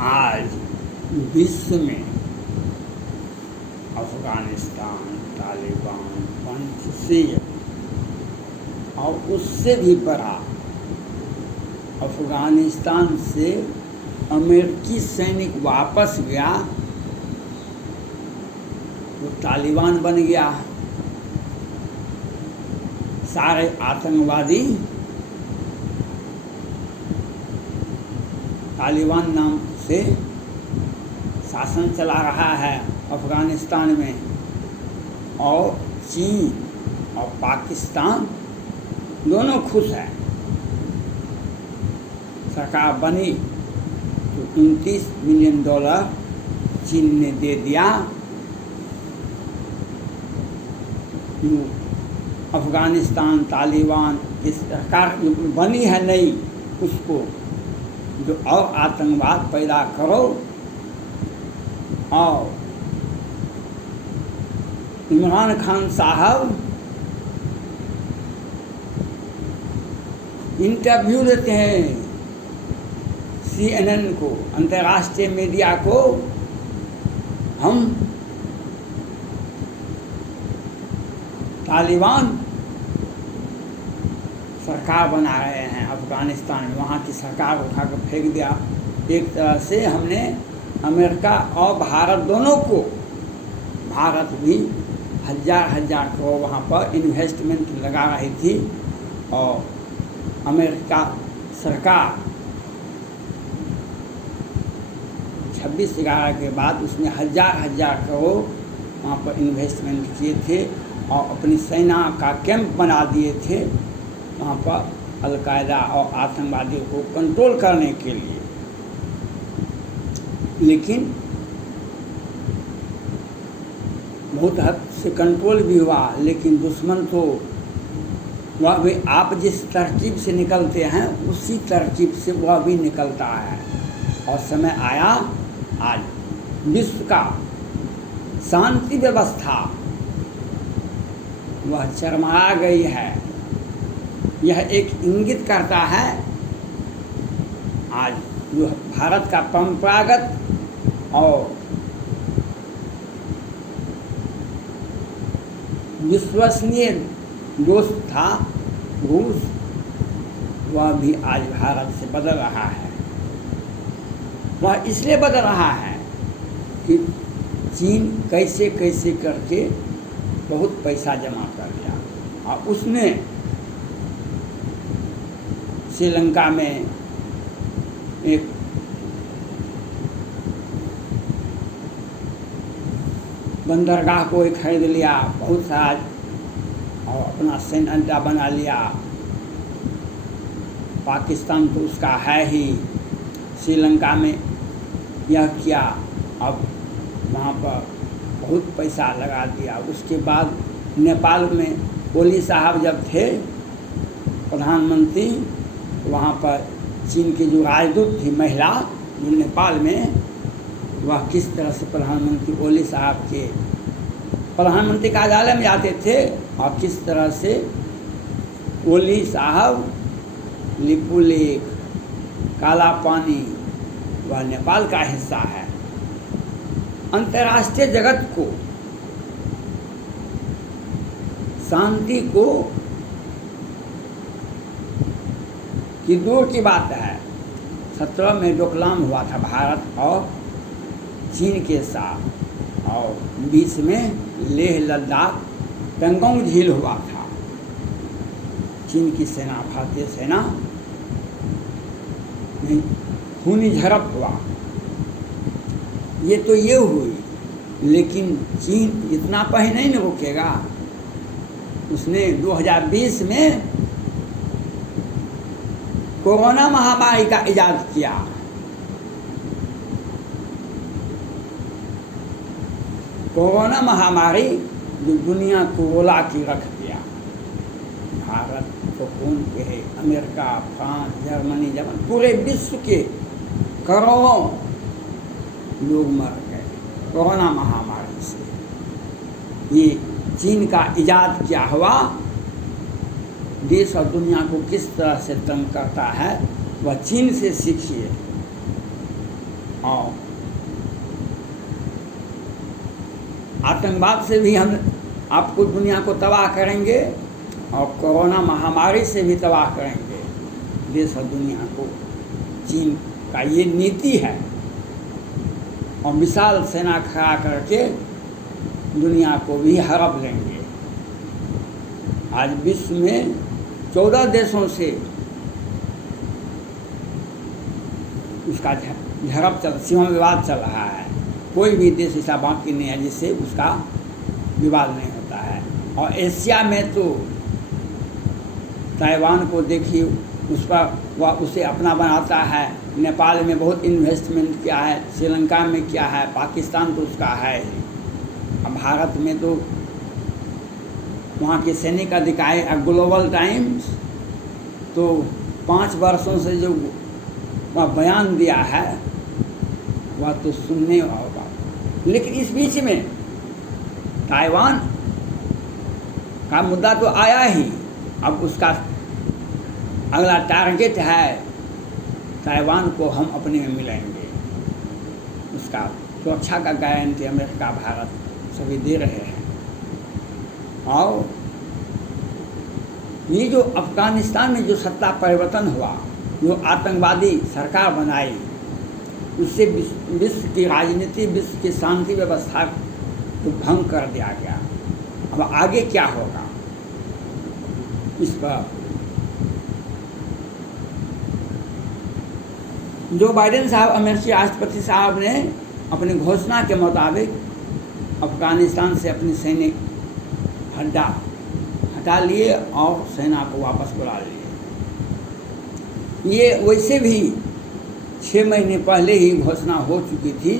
आज विश्व में अफ़गानिस्तान, तालिबान, पंचशील और उससे भी बड़ा अफ़गानिस्तान से अमेरिकी सैनिक वापस गया, वो तालिबान बन गया। सारे आतंकवादी तालिबान नाम से शासन चला रहा है अफ़गानिस्तान में, और चीन और पाकिस्तान दोनों खुश हैं। सरकार बनी तो $29 मिलियन चीन ने दे दिया। अफ़गानिस्तान, तालिबान, इस सरकार बनी है नई, उसको जो और आतंकवाद पैदा करो, और इमरान खान साहब इंटरव्यू देते हैं CNN को, अंतर्राष्ट्रीय मीडिया को। हम तालिबान सरकार बना रहे हैं अफ़गानिस्तान में, वहाँ की सरकार उठा कर फेंक दिया। एक तरह से हमने अमेरिका और भारत दोनों को, भारत भी हज़ार करोड़ वहाँ पर इन्वेस्टमेंट लगा रही थी, और अमेरिका सरकार 26/11 के बाद उसने हज़ार करोड़ वहाँ पर इन्वेस्टमेंट किए थे, और अपनी सेना का कैंप बना दिए थे वहाँ पर अलकायदा और आतंकवादियों को कंट्रोल करने के लिए। लेकिन बहुत हद से कंट्रोल भी हुआ, लेकिन दुश्मन तो वह भी आप जिस तरकीब से निकलते हैं उसी तरकीब से वह भी निकलता है। और समय आया, आज विश्व का शांति व्यवस्था वह चरमरा गई है। यह एक इंगित करता है, आज जो भारत का परंपरागत और विश्वसनीय दोस्त था रूस, वह भी आज भारत से बदल रहा है। वह इसलिए बदल रहा है कि चीन कैसे कैसे करके बहुत पैसा जमा कर लिया, और उसने श्रीलंका में एक बंदरगाह को खरीद लिया बहुत सारा, और अपना सैन्य अड्डा बना लिया। पाकिस्तान तो उसका है ही। श्रीलंका में यह किया, अब वहाँ पर बहुत पैसा लगा दिया। उसके बाद नेपाल में ओली साहब जब थे प्रधानमंत्री, वहाँ पर चीन की जो राजदूत थी महिला जो नेपाल में, वह किस तरह से प्रधानमंत्री ओली साहब के प्रधानमंत्री कार्यालय में जाते थे, और किस तरह से ओली साहब लिपू लेक, काला पानी, वह नेपाल का हिस्सा है। अंतर्राष्ट्रीय जगत को, शांति को की दूर की बात है। 17 में डोकलाम हुआ था भारत और चीन के साथ, और 20 में लेह लद्दाख पेंगोंग झील हुआ था। चीन की सेना, भारतीय सेना में खूनी झड़प हुआ। ये तो ये हुई, लेकिन चीन इतना पहले नहीं न रुकेगा। उसने 2020 में कोरोना महामारी का इजाद किया। कोरोना महामारी जो दुनिया को रुला के रख दिया। भारत तो कौन कहे, अमेरिका, फ्रांस, जर्मनी, जापान, पूरे विश्व के करोड़ों लोग मर गए कोरोना महामारी से। ये चीन का इजाद क्या हुआ, देश और दुनिया को किस तरह से तंग करता है, वह चीन से सीखिए और आतंकवाद से भी हम आपको दुनिया को तबाह करेंगे और कोरोना महामारी से भी तबाह करेंगे देश और दुनिया को। चीन का ये नीति है और विशाल सेना खड़ा करके दुनिया को भी हड़प लेंगे। आज विश्व में 14 देशों से उसका झड़प सीमा विवाद चल रहा है। कोई भी देश ऐसा बाकी नहीं है जिससे उसका विवाद नहीं होता है। और एशिया में तो ताइवान को देखिए, उस पर वह उसे अपना बनाता है। नेपाल में बहुत इन्वेस्टमेंट किया है, श्रीलंका में किया है, पाकिस्तान तो उसका है। अब भारत में तो वहाँ के सैनिक अधिकारी ग्लोबल टाइम्स तो 5 वर्षों से जो वह बयान दिया है वह तो सुनने होगा। लेकिन इस बीच में ताइवान का मुद्दा तो आया ही। अब उसका अगला टारगेट है ताइवान को हम अपने में मिलाएंगे। उसका सुरक्षा का गारंटी अमेरिका भारत सभी दे रहे हैं। और ये जो अफगानिस्तान में जो सत्ता परिवर्तन हुआ, जो आतंकवादी सरकार बनाई, उससे विश्व की राजनीति, विश्व की शांति व्यवस्था को भंग कर दिया गया। अब आगे क्या होगा इस पर जो बाइडेन साहब, अमेरिकी राष्ट्रपति साहब ने अपनी घोषणा के मुताबिक अफगानिस्तान से अपनी सैनिक हटा लिए और सेना को वापस बुला लिए। ये वैसे भी 6 महीने पहले ही घोषणा हो चुकी थी,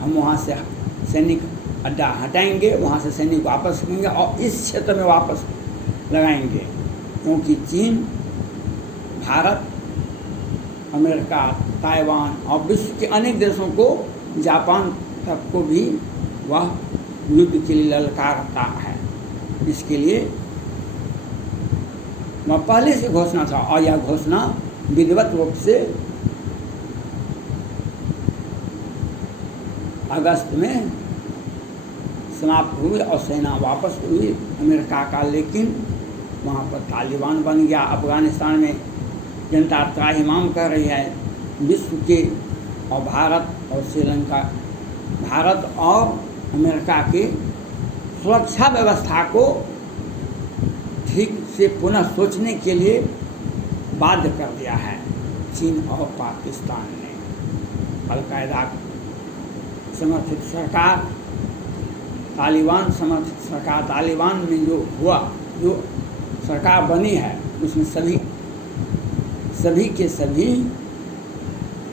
हम वहाँ से सैनिक अड्डा हटाएंगे, वहाँ से सैनिक वापस करेंगे और इस क्षेत्र में वापस लगाएंगे। क्योंकि चीन, भारत, अमेरिका, ताइवान और विश्व के अनेक देशों को, जापान तक को भी वह युद्ध के लिए ललकारता है। इसके लिए वह पहले से घोषणा था और यह घोषणा विधिवत रूप से अगस्त में समाप्त हुई और सेना वापस हुई अमेरिका का। लेकिन वहाँ पर तालिबान बन गया। अफगानिस्तान में जनता त्राहिमाम कर रही है। विश्व के और भारत और श्रीलंका, भारत और अमेरिका के सुरक्षा व्यवस्था को ठीक से पुनः सोचने के लिए बाध्य कर दिया है चीन और पाकिस्तान ने। अल-कायदा समर्थित सरकार, तालिबान समर्थित सरकार, तालिबान में जो हुआ, जो सरकार बनी है, उसमें सभी के सभी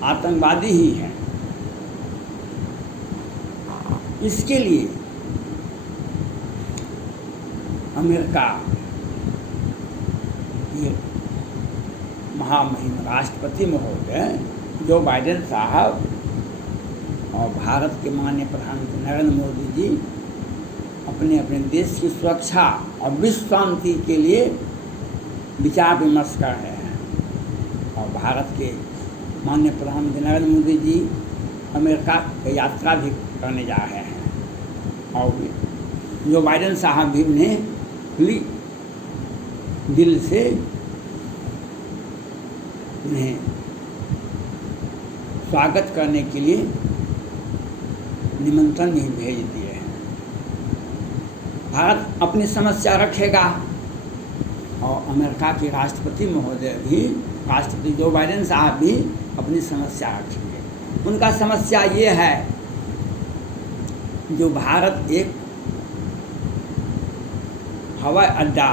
आतंकवादी ही हैं। इसके लिए अमेरिका ये महामहिम राष्ट्रपति महोदय जो बाइडेन साहब और भारत के माननीय प्रधानमंत्री नरेंद्र मोदी जी अपने अपने देश की सुरक्षा और विश्व शांति के लिए विचार विमर्श कर रहे हैं। और भारत के माननीय प्रधानमंत्री नरेंद्र मोदी जी अमेरिका की यात्रा भी करने जा रहे हैं। और जो बाइडेन साहब भी उन्हें खुली दिल से उन्हें स्वागत करने के लिए निमंत्रण भी भेज दिए हैं। भारत अपनी समस्या रखेगा और अमेरिका के राष्ट्रपति महोदय भी, राष्ट्रपति जो बाइडेन साहब भी अपनी समस्या रखेंगे। उनका समस्या ये है जो भारत एक हवाई अड्डा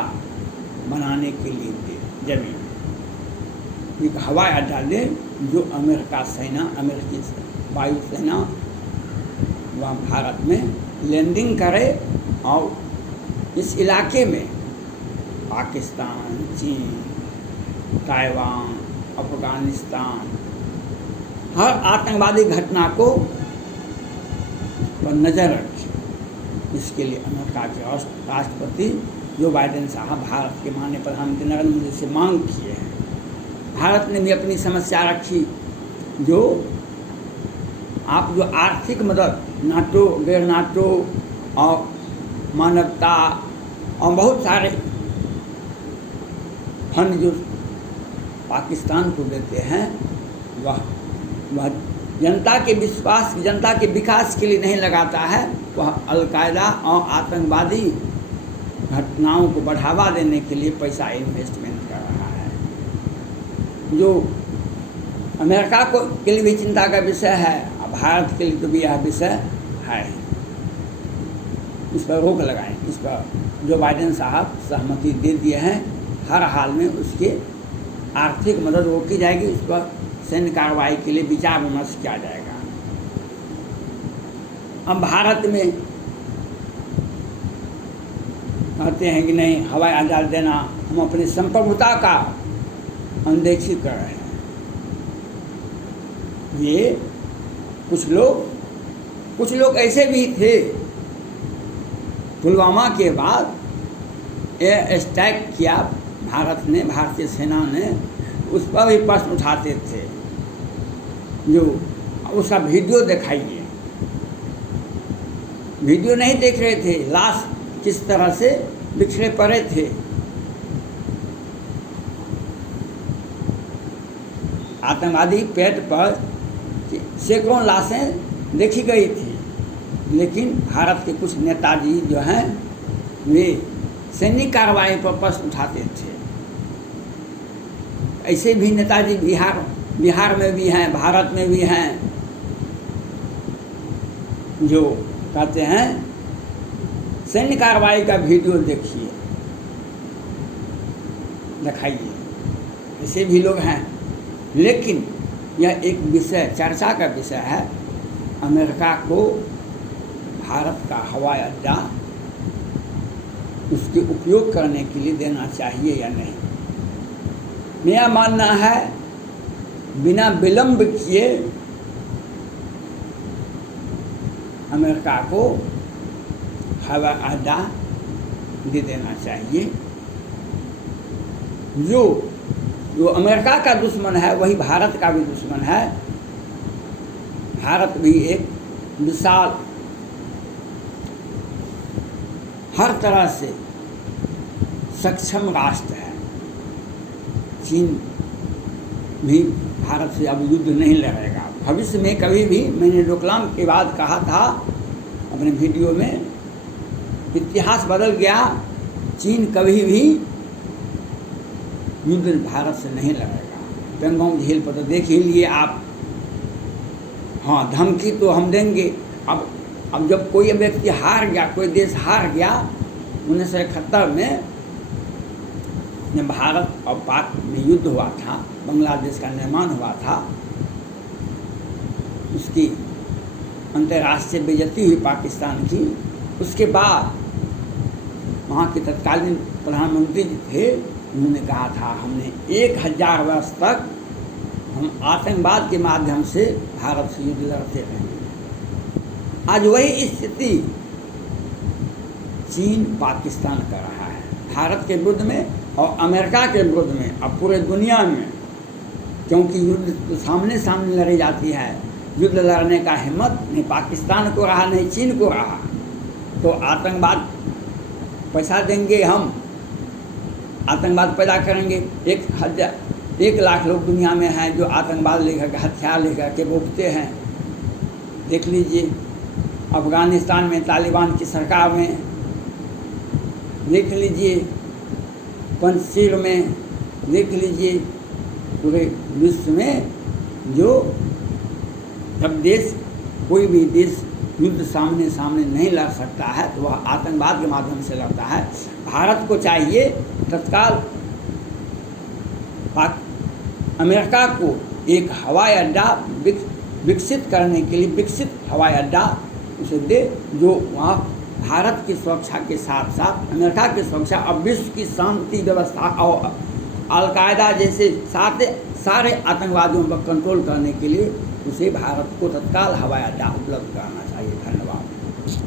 बनाने के लिए दे, जमीन एक हवाई अड्डा दे जो अमेरिका सेना, अमेरिकी वायुसेना वह भारत में लैंडिंग करे और इस इलाके में पाकिस्तान, चीन, ताइवान, अफगानिस्तान हर आतंकवादी घटना को पर नज़र रखे। इसके लिए अमेरिका के राष्ट्रपति जो बाइडेन साहब भारत के माननीय प्रधानमंत्री नरेंद्र मोदी से मांग किए हैं भारत ने भी अपनी समस्या रखी। जो आप जो आर्थिक मदद नाटो, गैर नाटो और मानवता और बहुत सारे फंड जो पाकिस्तान को देते हैं, वह जनता के विश्वास, जनता के विकास के लिए नहीं लगाता है। वह अलकायदा और आतंकवादी घटनाओं को बढ़ावा देने के लिए पैसा इन्वेस्टमेंट कर रहा है, जो अमेरिका को के लिए भी चिंता का विषय है और भारत के लिए तो भी यह विषय है। इस पर रोक लगाएं। इस पर जो बाइडेन साहब सहमति दे दिए हैं, हर हाल में उसके आर्थिक मदद रोकी जाएगी। इस पर सैन्य कार्रवाई के लिए विचार विमर्श किया जाएगा। अब भारत में कहते हैं कि नहीं, हवाई अड्डा देना, हम अपनी संप्रभुता का अनदेखी कर रहे हैं। ये कुछ लोग ऐसे भी थे, पुलवामा के बाद एयर स्ट्राइक किया भारत ने, भारतीय सेना ने, उस पर भी प्रश्न उठाते थे। जो उसका वीडियो दिखाइए, वीडियो नहीं देख रहे थे, लाश किस तरह से बिखरे पड़े थे। आतंकवादी पेट पर सैकड़ों लाशें देखी गई थी, लेकिन भारत के कुछ नेताजी जो हैं वे सैन्य कार्रवाई पर प्रश्न उठाते थे। ऐसे भी नेताजी बिहार में भी हैं, भारत में भी हैं, जो कहते हैं सैन्य कार्रवाई का वीडियो देखिए, दिखाइए। ऐसे भी लोग हैं, लेकिन यह एक विषय, चर्चा का विषय है, अमेरिका को भारत का हवाई अड्डा उसके उपयोग करने के लिए देना चाहिए या नहीं। मेरा मानना है बिना विलंब किए अमेरिका को हवाई अड्डा दे देना चाहिए। जो अमेरिका का दुश्मन है वही भारत का भी दुश्मन है। भारत भी एक विशाल, हर तरह से सक्षम राष्ट्र है। चीन भी भारत से अब युद्ध नहीं लड़ेगा भविष्य में कभी भी। मैंने डोकलाम के बाद कहा था अपने वीडियो में, इतिहास बदल गया, चीन कभी भी युद्ध भारत से नहीं लड़ेगा। पेंगोंग झील पर तो देख ही लिए आप। हाँ, धमकी तो हम देंगे। अब जब कोई व्यक्ति हार गया, कोई देश हार गया, 1971 में जब भारत और पाक में युद्ध हुआ था, बांग्लादेश का निर्माण हुआ था, उसकी अंतर्राष्ट्रीय बेइज्जती हुई पाकिस्तान की। उसके बाद वहाँ के तत्कालीन प्रधानमंत्री जी थे, उन्होंने कहा था हमने 1000 वर्ष तक हम आतंकवाद के माध्यम से भारत से युद्ध लड़ते रहेंगे। आज वही स्थिति चीन पाकिस्तान कर रहा है, भारत के विरुद्ध में और अमेरिका के विरुद्ध में, अब पूरे दुनिया में। क्योंकि युद्ध तो सामने सामने लड़ी जाती है, युद्ध लड़ने का हिम्मत नहीं पाकिस्तान को रहा, नहीं चीन को रहा। तो आतंकवाद पैसा देंगे, हम आतंकवाद पैदा करेंगे। 1 लाख लोग दुनिया में हैं जो आतंकवाद लेकर के, हथियार लेकर के रोकते हैं। देख लीजिए अफ़गानिस्तान में तालिबान की सरकार में, देख लीजिए पंजशीर में, देख लीजिए पूरे विश्व में। जो जब देश, कोई भी देश युद्ध सामने सामने नहीं लड़ सकता है तो वह आतंकवाद के माध्यम से लड़ता है। भारत को चाहिए तत्काल अमेरिका को एक हवाई अड्डा विकसित करने के लिए, विकसित हवाई अड्डा उसे दे, जो वहाँ भारत की सुरक्षा के साथ साथ अमेरिका की सुरक्षा और विश्व की शांति व्यवस्था और अलकायदा जैसे सारे आतंकवादियों पर कंट्रोल करने के लिए उसे भारत को तत्काल हवाई अड्डा उपलब्ध कराना चाहिए।